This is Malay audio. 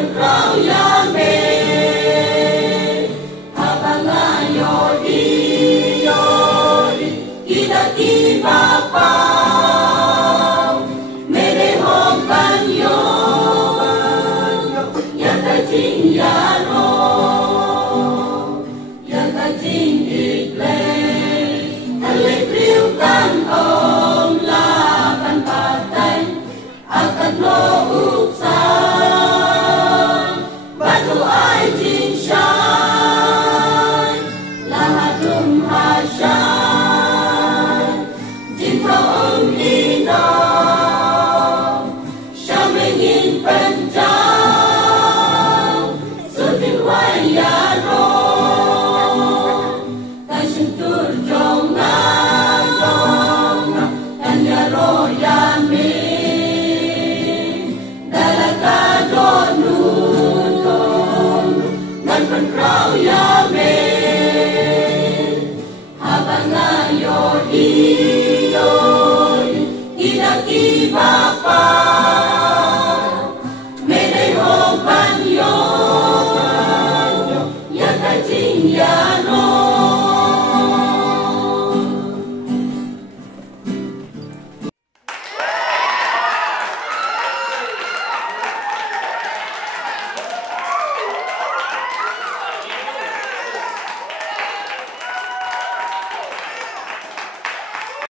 pagkraw yamin habang ngayon iyon kita pa merehong banyo yang kajing yaro yang kajing iklay alipriw kan om laban patay akan lo uksan batu ay jinsyan lahat lumhasyan jintaw om inom siya mingin panjang sutil wayaro kasing turjong na kanyaro yamin dalagado nunong pagkraw yamin habang ngayon iyon kinakiba